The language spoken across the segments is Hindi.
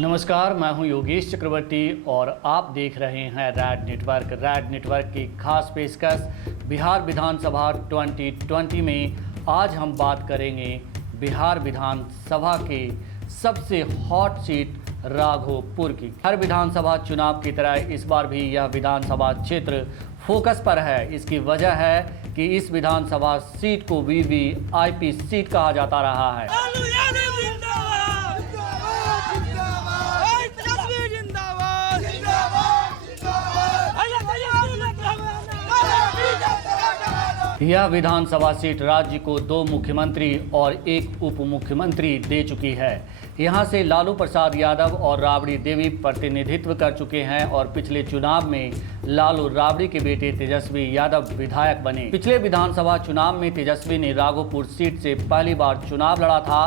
नमस्कार, मैं हूं योगेश चक्रवर्ती और आप देख रहे हैं रैड नेटवर्क। रैड नेटवर्क की खास पेशकश बिहार विधानसभा 2020 में आज हम बात करेंगे बिहार विधानसभा के सबसे हॉट सीट राघोपुर की। हर विधानसभा चुनाव की तरह इस बार भी यह विधानसभा क्षेत्र फोकस पर है। इसकी वजह है कि इस विधानसभा सीट को वीवीआईपी सीट कहा जाता रहा है। यह विधानसभा सीट राज्य को 2 मुख्यमंत्री और 1 उप मुख्यमंत्री दे चुकी है। यहां से लालू प्रसाद यादव और राबड़ी देवी प्रतिनिधित्व कर चुके हैं और पिछले चुनाव में लालू राबड़ी के बेटे तेजस्वी यादव विधायक बने। पिछले विधानसभा चुनाव में तेजस्वी ने राघोपुर सीट से पहली बार चुनाव लड़ा था।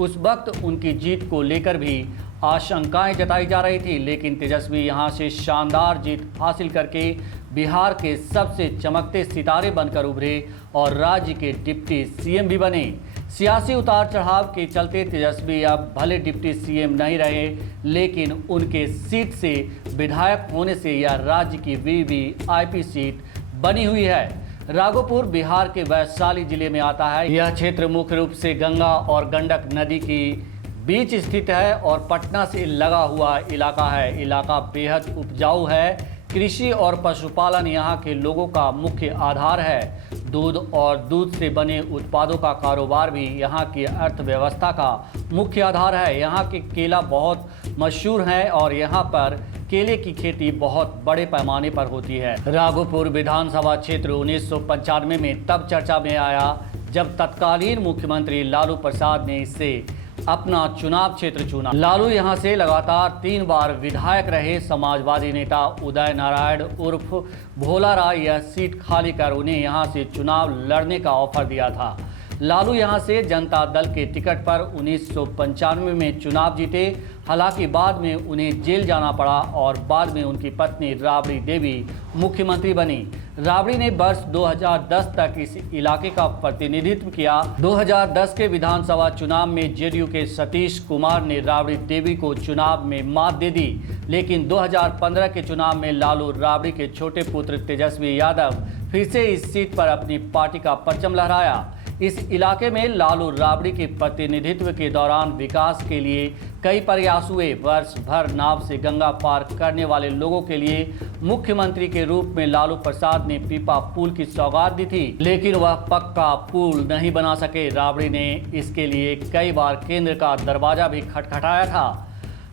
उस वक्त उनकी जीत को लेकर भी आशंकाएं जताई जा रही थी, लेकिन तेजस्वी यहां से शानदार जीत हासिल करके बिहार के सबसे चमकते सितारे बनकर उभरे और राज्य के डिप्टी सीएम भी बने। सियासी उतार चढ़ाव के चलते तेजस्वी अब भले डिप्टी सीएम नहीं रहे, लेकिन उनके सीट से विधायक होने से यह राज्य की वीवीआईपी सीट बनी हुई है। राघोपुर बिहार के वैशाली जिले में आता है। यह क्षेत्र मुख्य रूप से गंगा और गंडक नदी की बीच स्थित है और पटना से लगा हुआ इलाका है। इलाका बेहद उपजाऊ है। कृषि और पशुपालन यहाँ के लोगों का मुख्य आधार है। दूध और दूध से बने उत्पादों का कारोबार भी यहाँ की अर्थव्यवस्था का मुख्य आधार है। यहाँ के केला बहुत मशहूर है और यहाँ पर केले की खेती बहुत बड़े पैमाने पर होती है। राघोपुर विधानसभा क्षेत्र 1995 में तब चर्चा में आया जब तत्कालीन मुख्यमंत्री लालू प्रसाद ने इसे अपना चुनाव क्षेत्र चुना। लालू यहां से लगातार 3 बार विधायक रहे। समाजवादी नेता उदय नारायण उर्फ भोला राय यह सीट खाली कर उन्हें यहां से चुनाव लड़ने का ऑफर दिया था। लालू यहां से जनता दल के टिकट पर 1995 में चुनाव जीते। हालांकि बाद में उन्हें जेल जाना पड़ा और बाद में उनकी पत्नी राबड़ी देवी मुख्यमंत्री बनी। राबड़ी ने वर्ष 2010 तक इस इलाके का प्रतिनिधित्व किया। 2010 के विधानसभा चुनाव में जेडीयू के सतीश कुमार ने राबड़ी देवी को चुनाव में मात दे दी, लेकिन 2015 के चुनाव में लालू राबड़ी के छोटे पुत्र तेजस्वी यादव फिर से इस सीट पर अपनी पार्टी का परचम लहराया। इस इलाके में लालू राबड़ी के प्रतिनिधित्व के दौरान विकास के लिए कई प्रयास हुए। वर्ष भर नाव से गंगा पार करने वाले लोगों के लिए मुख्यमंत्री के रूप में लालू प्रसाद ने पीपा पुल की सौगात दी थी, लेकिन वह पक्का पुल नहीं बना सके। राबड़ी ने इसके लिए कई बार केंद्र का दरवाजा भी खटखटाया था।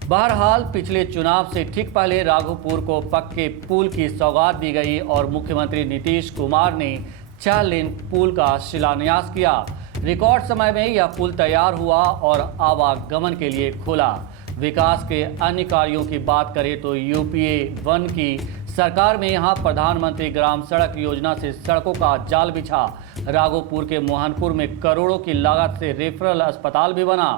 बहरहाल पिछले चुनाव से ठीक पहले राघोपुर को पक्के पुल की सौगात दी गई और मुख्यमंत्री नीतीश कुमार ने 4 लेन पुल का शिलान्यास किया। रिकॉर्ड समय में यह पुल तैयार हुआ और आवागमन के लिए खुला। विकास के अन्य कार्यों की बात करें तो यूपीए 1 की सरकार में यहां प्रधानमंत्री ग्राम सड़क योजना से सड़कों का जाल बिछा। राघोपुर के मोहनपुर में करोड़ों की लागत से रेफरल अस्पताल भी बना।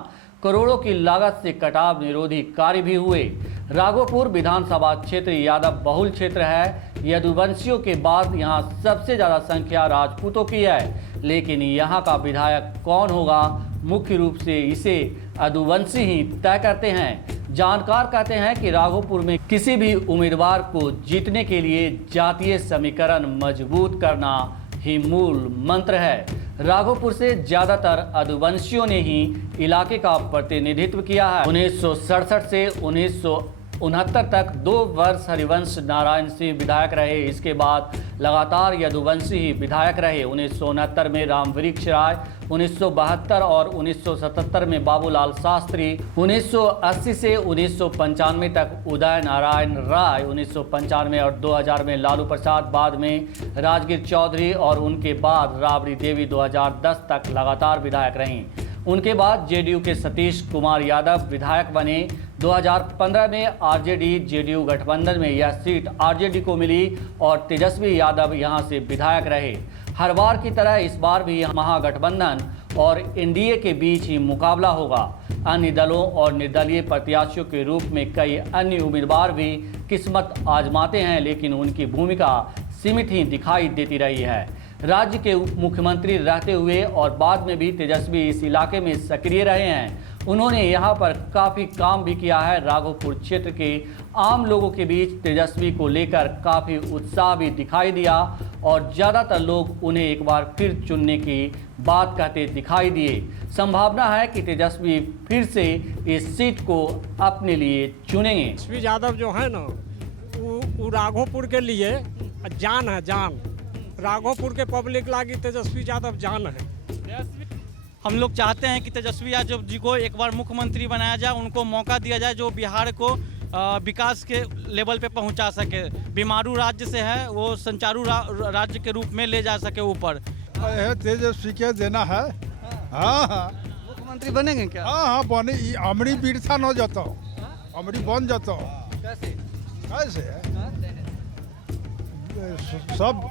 करोड़ों की लागत से कटाव निरोधी कार्य भी हुए। राघोपुर विधानसभा क्षेत्र यादव बहुल क्षेत्र है। यदुवंशियों के बाद यहाँ सबसे ज़्यादा संख्या राजपूतों की है, लेकिन यहाँ का विधायक कौन होगा, मुख्य रूप से इसे यदुवंशी ही तय करते हैं। जानकार कहते हैं कि राघोपुर में किसी भी उम्मीदवार को जीतने के लिए जातीय समीकरण मजबूत करना ही मूल मंत्र है। राघोपुर से ज्यादातर यदुवंशियों ने ही इलाके का प्रतिनिधित्व किया है। 1967 से 1969 तक 2 वर्ष हरिवंश नारायण सिंह विधायक रहे। इसके बाद लगातार यदुवंशी ही विधायक रहे। 1969 में रामवृक्ष राय, 1972 और 1977 में बाबूलाल शास्त्री, 1980 से 1995 तक उदय नारायण राय, 1995 और 2000 में लालू प्रसाद, बाद में राजगीर चौधरी और उनके बाद राबड़ी देवी 2010 तक लगातार विधायक रहीं। उनके बाद जेडीयू के सतीश कुमार यादव विधायक बने। 2015 में आरजेडी जेडीयू गठबंधन में यह सीट आरजेडी को मिली और तेजस्वी यादव यहां से विधायक रहे। हर बार की तरह इस बार भी महागठबंधन और एनडीए के बीच ही मुकाबला होगा। अन्य दलों और निर्दलीय प्रत्याशियों के रूप में कई अन्य उम्मीदवार भी किस्मत आजमाते हैं, लेकिन उनकी भूमिका सीमित ही दिखाई देती रही है। राज्य के मुख्यमंत्री रहते हुए और बाद में भी तेजस्वी इस इलाके में सक्रिय रहे हैं। उन्होंने यहाँ पर काफ़ी काम भी किया है। राघोपुर क्षेत्र के आम लोगों के बीच तेजस्वी को लेकर काफ़ी उत्साह भी दिखाई दिया और ज़्यादातर लोग उन्हें एक बार फिर चुनने की बात कहते दिखाई दिए। संभावना है कि तेजस्वी फिर से इस सीट को अपने लिए चुनेंगे। तेजस्वी यादव जो है ना, वो राघोपुर के लिए जान है, जान। राघोपुर के पब्लिक लागी तेजस्वी यादव जान है। हम लोग चाहते हैं कि तेजस्वी यादव जी को एक बार मुख्यमंत्री बनाया जाए, उनको मौका दिया जाए जो बिहार को विकास के लेवल पे पहुंचा सके। बीमारू राज्य से है वो संचारू राज्य के रूप में ले जा सके ऊपर। तेजस्वी के देना है। हाँ हाँ, मुख्यमंत्री बनेंगे क्या? हाँ हाँ बने। अमरी बीरथा न जाता, अमरी बन जाता। कैसे कैसे है? सब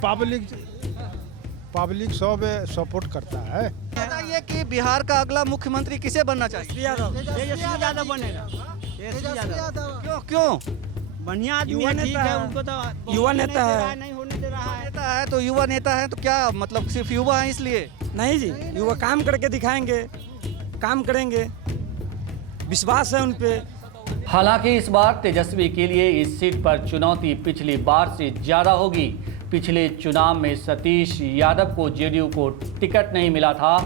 पब्लिक सब सपोर्ट करता है। बताइए कि बिहार का अगला मुख्यमंत्री किसे बनना चाहिए? तेजस्वी यादव बनेगा। क्यों क्यों? बढ़िया आदमी है, ठीक है, उनको तो युवा नेता है, नहीं होने दे रहा है। नेता है तो युवा नेता है तो क्या मतलब सिर्फ युवा है इसलिए? नहीं जी, युवा काम करके दिखाएंगे, काम करेंगे, विश्वास है उन पे। हालांकि इस बार तेजस्वी के लिए इस सीट पर चुनौती पिछली बार से ज़्यादा होगी। पिछले चुनाव में सतीश यादव को जेडीयू को टिकट नहीं मिला था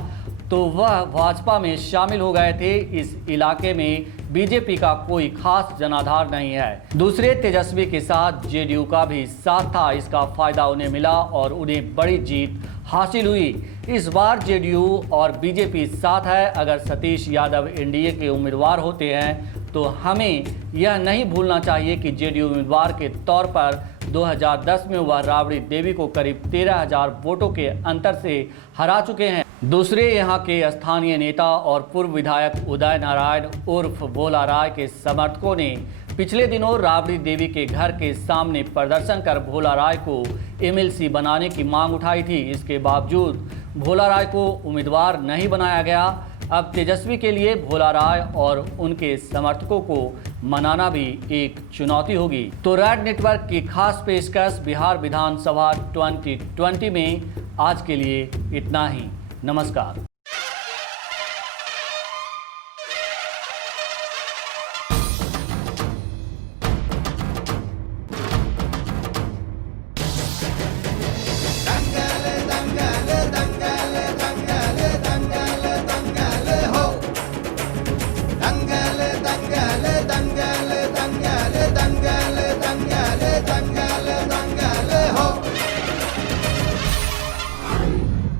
तो वह भाजपा में शामिल हो गए थे। इस इलाके में बीजेपी का कोई खास जनाधार नहीं है। दूसरे तेजस्वी के साथ जेडीयू का भी साथ था, इसका फायदा उन्हें मिला और उन्हें बड़ी जीत हासिल हुई। इस बार जेडीयू और बीजेपी साथ है। अगर सतीश यादव एनडीए के उम्मीदवार होते हैं तो हमें यह नहीं भूलना चाहिए कि जेडीयू उम्मीदवार के तौर पर 2010 में वह राबड़ी देवी को करीब 13,000 वोटों के अंतर से हरा चुके हैं। दूसरे यहाँ के स्थानीय नेता और पूर्व विधायक उदय नारायण उर्फ भोला राय के समर्थकों ने पिछले दिनों राबड़ी देवी के घर के सामने प्रदर्शन कर भोला राय को एमएलसी बनाने की मांग उठाई थी। इसके बावजूद भोला राय को उम्मीदवार नहीं बनाया गया। अब तेजस्वी के लिए भोला राय और उनके समर्थकों को मनाना भी एक चुनौती होगी। तो रेड नेटवर्क की खास पेशकश बिहार विधानसभा 2020 में आज के लिए इतना ही। नमस्कार। रंग